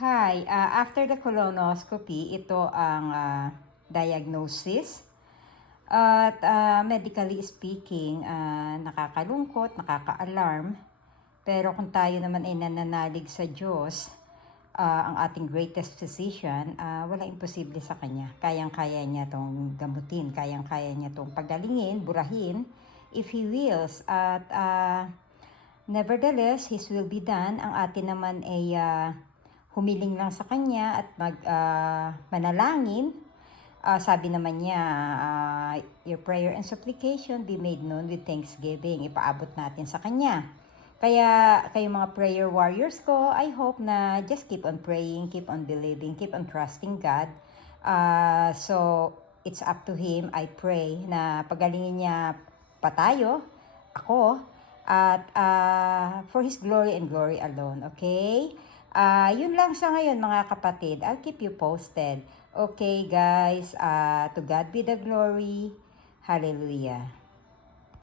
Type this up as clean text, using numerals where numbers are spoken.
Hi, after the colonoscopy, ito ang diagnosis. At medically speaking, nakakalungkot, nakaka-alarm. Pero kung tayo naman ay nananalig sa Diyos, ang ating greatest physician, walang imposible sa Kanya. Kayang-kaya niya itong gamutin, kayang-kaya niya itong pagalingin, burahin, if He wills. At nevertheless, His will be done. Ang atin naman ay humiling lang sa Kanya at manalangin. Sabi naman niya, your prayer and supplication be made known with thanksgiving. Ipaabot natin sa Kanya. Kaya kayo mga prayer warriors ko, I hope na just keep on praying, keep on believing, keep on trusting God. So, it's up to Him. I pray na pagalingin niya pa tayo, ako, at for His glory and glory alone, okay? Yun lang sa ngayon mga kapatid. I'll keep you posted. Okay guys, to God be the glory. Hallelujah.